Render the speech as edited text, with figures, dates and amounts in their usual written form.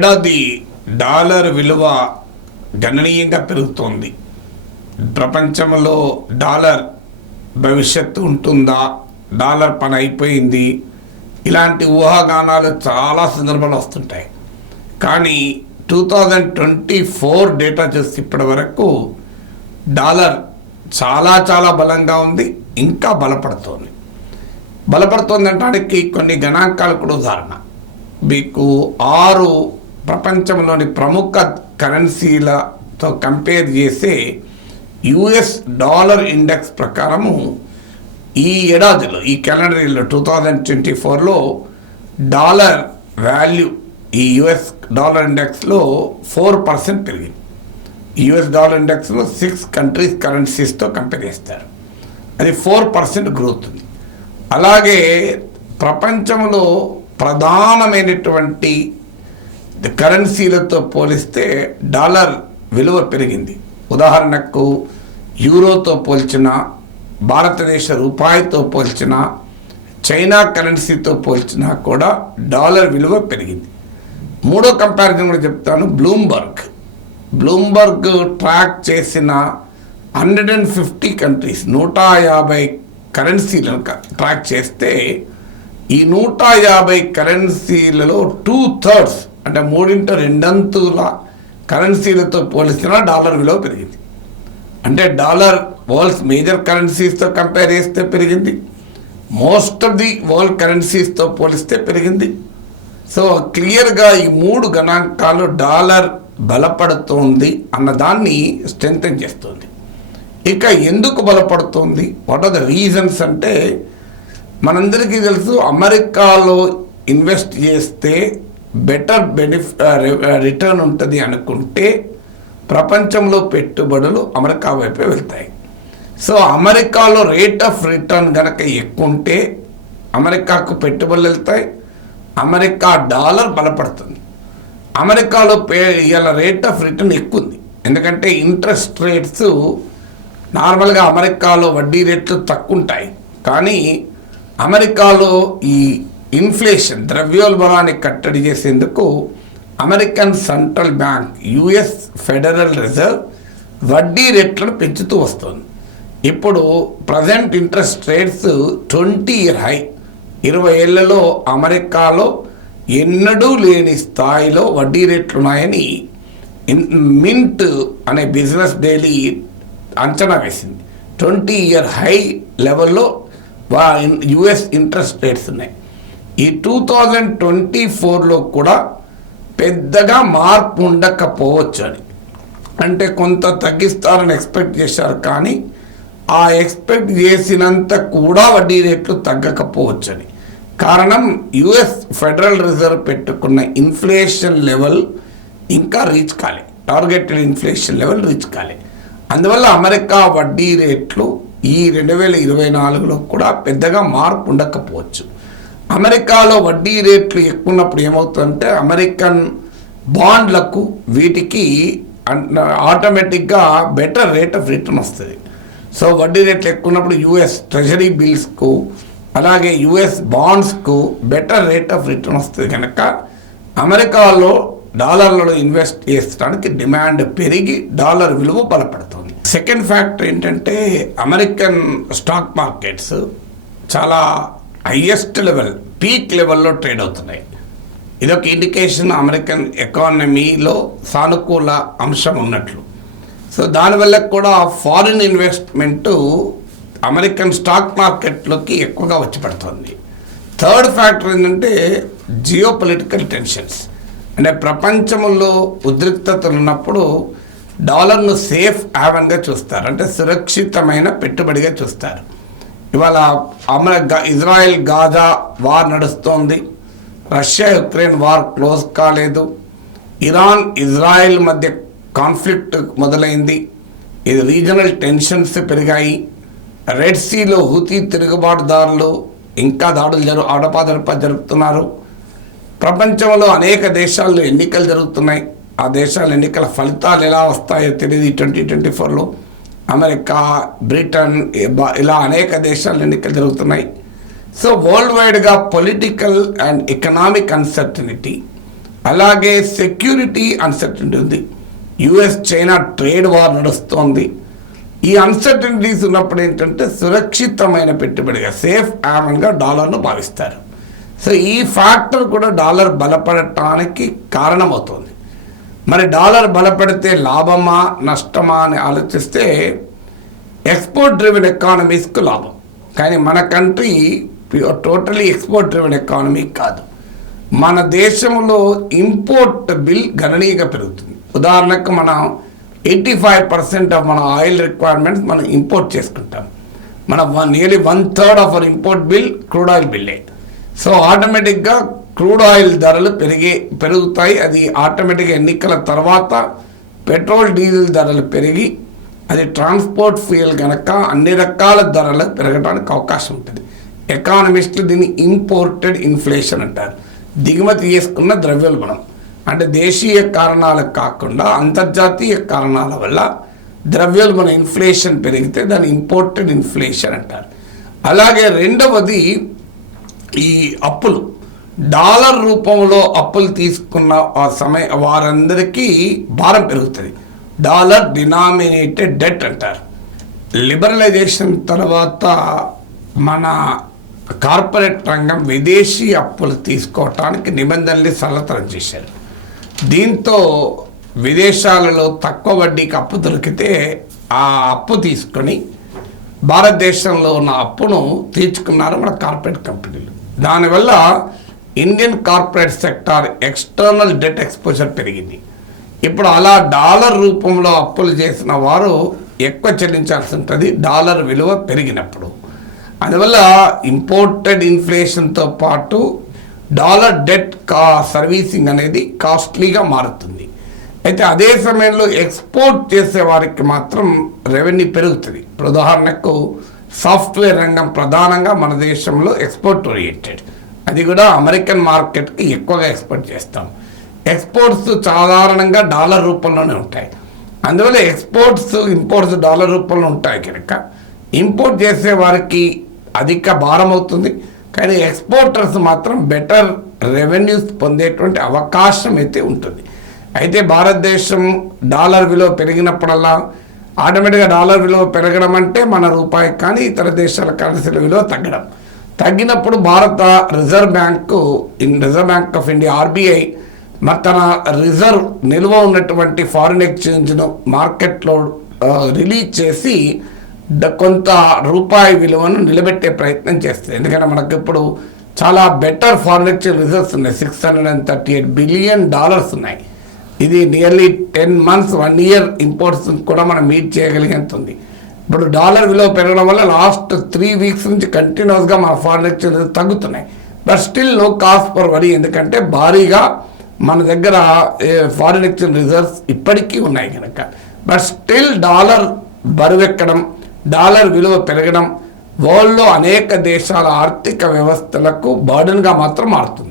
ఏడాది డాలర్ విలువ గణనీయంగా పెరుగుతోంది. ప్రపంచంలో డాలర్ భవిష్యత్తు ఉంటుందా, డాలర్ పని అయిపోయింది, ఇలాంటి ఊహాగానాలు చాలా సందర్భాలు వస్తుంటాయి. కానీ 2024 డేటా చూసి ఇప్పటి వరకు డాలర్ చాలా చాలా బలంగా ఉంది, ఇంకా బలపడుతోంది. బలపడుతోందనడానికి కొన్ని గణాంకాలు కూడా ఉదాహరణ. మీకు 6 ప్రపంచంలోని ప్రముఖ కరెన్సీలతో కంపేర్ చేసే యుఎస్ డాలర్ ఇండెక్స్ ప్రకారము ఈ ఏడాదిలో, ఈ క్యాలెండర్ ఇయర్లో 2024లో డాలర్ వాల్యూ ఈ యుఎస్ డాలర్ ఇండెక్స్లో 4% పెరిగింది. యుఎస్ డాలర్ ఇండెక్స్లో 6 కంట్రీస్ కరెన్సీస్తో కంపేర్ చేస్తారు. అది 4% గ్రోత్ ఉంది. అలాగే ప్రపంచంలో ప్రధానమైనటువంటి కరెన్సీలతో పోలిస్తే డాలర్ విలువ పెరిగింది. ఉదాహరణకు యూరోతో పోల్చిన, భారతదేశ రూపాయితో పోల్చిన, చైనా కరెన్సీతో పోల్చినా కూడా డాలర్ విలువ పెరిగింది. మూడో కంపారిజన్ కూడా చెప్తాను. బ్లూంబర్గ్ ట్రాక్ చేసిన 150 కంట్రీస్, 150 కరెన్సీలను ట్రాక్ చేస్తే ఈ 150 కరెన్సీలలో 2/3 అంటే 3/2 కరెన్సీలతో పోలిసిన డాలర్ విలువ పెరిగింది. అంటే డాలర్ వరల్డ్స్ మేజర్ కరెన్సీస్తో కంపేర్ చేస్తే పెరిగింది, మోస్ట్ ఆఫ్ ది వరల్డ్ కరెన్సీస్తో పోలిస్తే పెరిగింది. సో క్లియర్గా ఈ 3 గణాంకాలు డాలర్ బలపడుతోంది అన్నదాన్ని స్ట్రెంథెన్ చేస్తుంది. ఇక ఎందుకు బలపడుతుంది, వాట్ ఆర్ ద రీజన్స్ అంటే, మనందరికీ తెలుసు అమెరికాలో ఇన్వెస్ట్ చేస్తే బెటర్ రిటర్న్ ఉంటుంది అనుకుంటే ప్రపంచంలో పెట్టుబడులు అమెరికా వైపే వెళ్తాయి. సో అమెరికాలో రేట్ ఆఫ్ రిటర్న్ కనుక ఎక్కువ ఉంటే అమెరికాకు పెట్టుబడులు వెళ్తాయి, అమెరికా డాలర్ బలపడుతుంది. అమెరికాలో ఇలా రేట్ ఆఫ్ రిటర్న్ ఎక్కువ ఉంది, ఎందుకంటే ఇంట్రెస్ట్ రేట్స్ నార్మల్గా అమెరికాలో వడ్డీ రేట్లు తక్కువ ఉంటాయి. కానీ అమెరికాలో ఈ ఇన్ఫ్లేషన్, ద్రవ్యోల్బణాన్ని కట్టడి చేసేందుకు American central bank US federal reserve వడ్డీ రేట్లను పెంచుతూ వస్తుంది. ఇప్పుడు present interest rates 20-year high, 20 ఏళ్లలో అమెరికాలో ఎన్నడూ లేని స్థాయిలో వడ్డీ రేట్లు ఉన్నాయని మింట్ అనే బిజినెస్ డైలీ అంచనా వేసింది. 20-year హై లెవెల్లో యుఎస్ ఇంట్రెస్ట్ రేట్స్ ఉన్నాయి. ఈ 2024లో కూడా పెద్దగా మార్పు ఉండకపోవచ్చు అని, అంటే కొంత తగ్గిస్తారని ఎక్స్పెక్ట్ చేశారు. కానీ ఆ ఎక్స్పెక్ట్ చేసినంత కూడా వడ్డీ రేట్లు తగ్గకపోవచ్చు అని. కారణం యుఎస్ ఫెడరల్ రిజర్వ్ పెట్టుకున్న ఇన్ఫ్లేషన్ లెవెల్ ఇంకా రీచ్ కాలే, టార్గెటెడ్ ఇన్ఫ్లేషన్ లెవెల్ రీచ్ కాలే. అందువల్ల అమెరికా వడ్డీ రేట్లు ఈ 2024లో కూడా పెద్దగా మార్పు ఉండకపోవచ్చు. అమెరికాలో వడ్డీ రేట్లు ఎక్కువ ఉన్నప్పుడు ఏమవుతుందంటే అమెరికన్ బాండ్లకు వీటికి ఆటోమేటిక్గా బెటర్ రేట్ ఆఫ్ రిటర్న్ వస్తుంది. సో వడ్డీ రేట్లు ఎక్కువ ఉన్నప్పుడు యుఎస్ ట్రెజరీ బిల్స్కు అలాగే యుఎస్ బాండ్స్కు బెటర్ రేట్ ఆఫ్ రిటర్న్ వస్తుంది. కనుక అమెరికాలో డాలర్లలో ఇన్వెస్ట్ చేసడానికి డిమాండ్ పెరిగి డాలర్ విలువ బలపడుతుంది. సెకండ్ ఫ్యాక్టర్ ఏంటంటే అమెరికన్ స్టాక్ మార్కెట్స్ చాలా హైయెస్ట్ లెవెల్, పీక్ లెవెల్లో ట్రేడ్ అవుతున్నాయి. ఇదొక ఇండికేషన్ అమెరికన్ ఎకానమీలో సానుకూల అంశం ఉన్నట్లు. సో దానివల్ల కూడా ఫారిన్ ఇన్వెస్ట్మెంటు అమెరికన్ స్టాక్ మార్కెట్లోకి ఎక్కువగా వచ్చి పడుతుంది. థర్డ్ ఫ్యాక్టర్ ఏంటంటే జియో పొలిటికల్ టెన్షన్స్. అంటే ప్రపంచంలో ఉద్రిక్తతలు ఉన్నప్పుడు డాలర్ను సేఫ్ హ్యావెన్గా చూస్తారు, అంటే సురక్షితమైన పెట్టుబడిగా చూస్తారు. ఇవాళ ఇజ్రాయెల్ గాజా వార్ నడుస్తోంది, రష్యా యుక్రెయిన్ వార్ క్లోజ్ కాలేదు, ఇరాన్ ఇజ్రాయెల్ మధ్య కాన్ఫ్లిక్ట్ మొదలైంది, ఇది రీజనల్ టెన్షన్స్ పెరిగాయి, రెడ్ సీలో హూతీ తిరుగుబాటుదారులు ఇంకా దాడులు అడపాదడపా జరుపుతున్నారు. ప్రపంచంలో అనేక దేశాల్లో ఎన్నికలు జరుగుతున్నాయి. ఆ దేశాల ఎన్నికల ఫలితాలు ఎలా వస్తాయో తెలియదు. 2024లో అమెరికా, బ్రిటన్, ఇలా అనేక దేశాల్లో ఎన్నికలు జరుగుతున్నాయి. సో వరల్డ్ వైడ్గా పొలిటికల్ అండ్ ఎకనామిక్ అన్సర్టనిటీ, అలాగే సెక్యూరిటీ అన్సర్టనిటీ ఉంది. యుఎస్ చైనా ట్రేడ్ వార్ నడుస్తోంది. ఈ అన్సర్టనిటీస్ ఉన్నప్పుడు ఏంటంటే సురక్షితమైన పెట్టుబడిగా సేఫ్ హ్యావెన్గా డాలర్ను భావిస్తారు. సో ఈ ఫ్యాక్టర్ కూడా డాలర్ బలపడటానికి కారణమవుతుంది. మరి డాలర్ బలపడితే లాభమా నష్టమా అని ఆలోచిస్తే ఎక్స్పోర్ట్ డ్రివెన్ ఎకానమీస్కు లాభం. కానీ మన country totally export driven economy కాదు. మన దేశంలో ఇంపోర్ట్ బిల్ గణనీయంగా పెరుగుతుంది. ఉదాహరణకు మనం 85% ఆఫ్ మన ఆయిల్ రిక్వైర్మెంట్స్ మనం ఇంపోర్ట్ చేసుకుంటాం. మన nearly 1/3 of our import bill crude oil బిల్లే. సో ఆటోమేటిక్గా క్రూడ్ ఆయిల్ ధరలు పెరుగుతాయి. అది ఆటోమేటిక్గా ఎన్నికల తర్వాత పెట్రోల్ డీజిల్ ధరలు పెరిగి అది ట్రాన్స్పోర్ట్ ఫ్యూయల్ కనుక అన్ని రకాల ధరలు పెరగడానికి అవకాశం ఉంటుంది. ఎకానమిస్టులు దీన్ని ఇంపోర్టెడ్ ఇన్ఫ్లేషన్ అంటారు. దిగుమతి చేసుకున్న ద్రవ్యోల్బణం అంటే దేశీయ కారణాలకు కాకుండా అంతర్జాతీయ కారణాల వల్ల ద్రవ్యోల్బణ ఇన్ఫ్లేషన్ పెరిగితే దాన్ని ఇంపోర్టెడ్ ఇన్ఫ్లేషన్ అంటారు. అలాగే రెండవది ఈ అప్పులు. డాలర్ రూపంలో అప్పులు తీసుకున్న వారందరికీ భారం పెరుగుతుంది. డాలర్ డినామినేటెడ్ డెట్ అంటారు. లిబరలైజేషన్ తర్వాత మన కార్పొరేట్ రంగం విదేశీ అప్పులు తీసుకోవటానికి నిబంధనల్ని సరళతరం చేశారు. దీంతో విదేశాలలో తక్కువ వడ్డీకి అప్పు దొరికితే ఆ అప్పు తీసుకొని భారతదేశంలో ఉన్న అప్పును తీర్చుకున్నారు మన కార్పొరేట్ కంపెనీలు. దానివల్ల Indian corporate sector external debt exposure పెరిగింది. ఇప్పుడు అలా డాలర్ రూపంలో అప్పులు చేసిన వారు ఎక్కువ చెల్లించాల్సి ఉంటుంది డాలర్ విలువ పెరిగినప్పుడు. అందువల్ల ఇంపోర్టెడ్ ఇన్ఫ్లేషన్తో పాటు డాలర్ డెట్ సర్వీసింగ్ అనేది కాస్ట్లీగా మారుతుంది. అయితే అదే సమయంలో ఎక్స్పోర్ట్ చేసే వారికి మాత్రం రెవెన్యూ పెరుగుతుంది. ఇప్పుడు ఉదాహరణకు సాఫ్ట్వేర్ రంగం ప్రధానంగా మన దేశంలో ఎక్స్పోర్ట్ ఓరియంటెడ్. అది కూడా అమెరికన్ మార్కెట్కి ఎక్కువగా ఎక్స్పోర్ట్ చేస్తాం. ఎక్స్పోర్ట్స్ సాధారణంగా డాలర్ రూపంలోనే ఉంటాయి. అందువల్ల ఎక్స్పోర్ట్స్ ఇంపోర్ట్స్ డాలర్ రూపంలో ఉంటాయి కనుక ఇంపోర్ట్ చేసే వారికి అధిక భారం అవుతుంది. కానీ ఎక్స్పోర్టర్స్ మాత్రం బెటర్ రెవెన్యూస్ పొందేటువంటి అవకాశం అయితే ఉంటుంది. అయితే భారతదేశం డాలర్ విలువ పెరిగినప్పుడల్లా ఆటోమేటిక్గా డాలర్ విలువ పెరగడం అంటే మన రూపాయి కానీ ఇతర దేశాల కరెన్సీల విలువ తగ్గినప్పుడు భారత reserve bank of India RBI మరి తన రిజర్వ్ నిల్వ ఉన్నటువంటి ఫారిన్ ఎక్స్చేంజ్ను మార్కెట్లో రిలీజ్ చేసి కొంత రూపాయి విలువను నిలబెట్టే ప్రయత్నం చేస్తుంది. ఎందుకంటే మనకు ఇప్పుడు చాలా బెటర్ ఫారిన్ ఎక్స్చేంజ్ రిజర్వ్స్ ఉన్నాయి. $638 బిలియన్ ఉన్నాయి. ఇది నియర్లీ 10 months 1 year ఇంపోర్ట్స్ కూడా మనం మీట్ చేయగలిగేంత ఉంది. ఇప్పుడు డాలర్ విలువ పెరగడం వల్ల లాస్ట్ 3 weeks నుంచి కంటిన్యూస్గా మన ఫారిన్ ఎక్స్చేంజ్ తగ్గుతున్నాయి. But still no cause for worry. ఎందుకంటే భారీగా మన దగ్గర ఫారిన్ ఎక్స్చేంజ్ రిజర్వ్స్ ఇప్పటికీ ఉన్నాయి కనుక. బట్ స్టిల్ డాలర్ బరువెక్కడం, డాలర్ విలువ పెరగడం వరల్డ్లో అనేక దేశాల ఆర్థిక వ్యవస్థలకు బర్డన్గా మాత్రం మారుతుంది.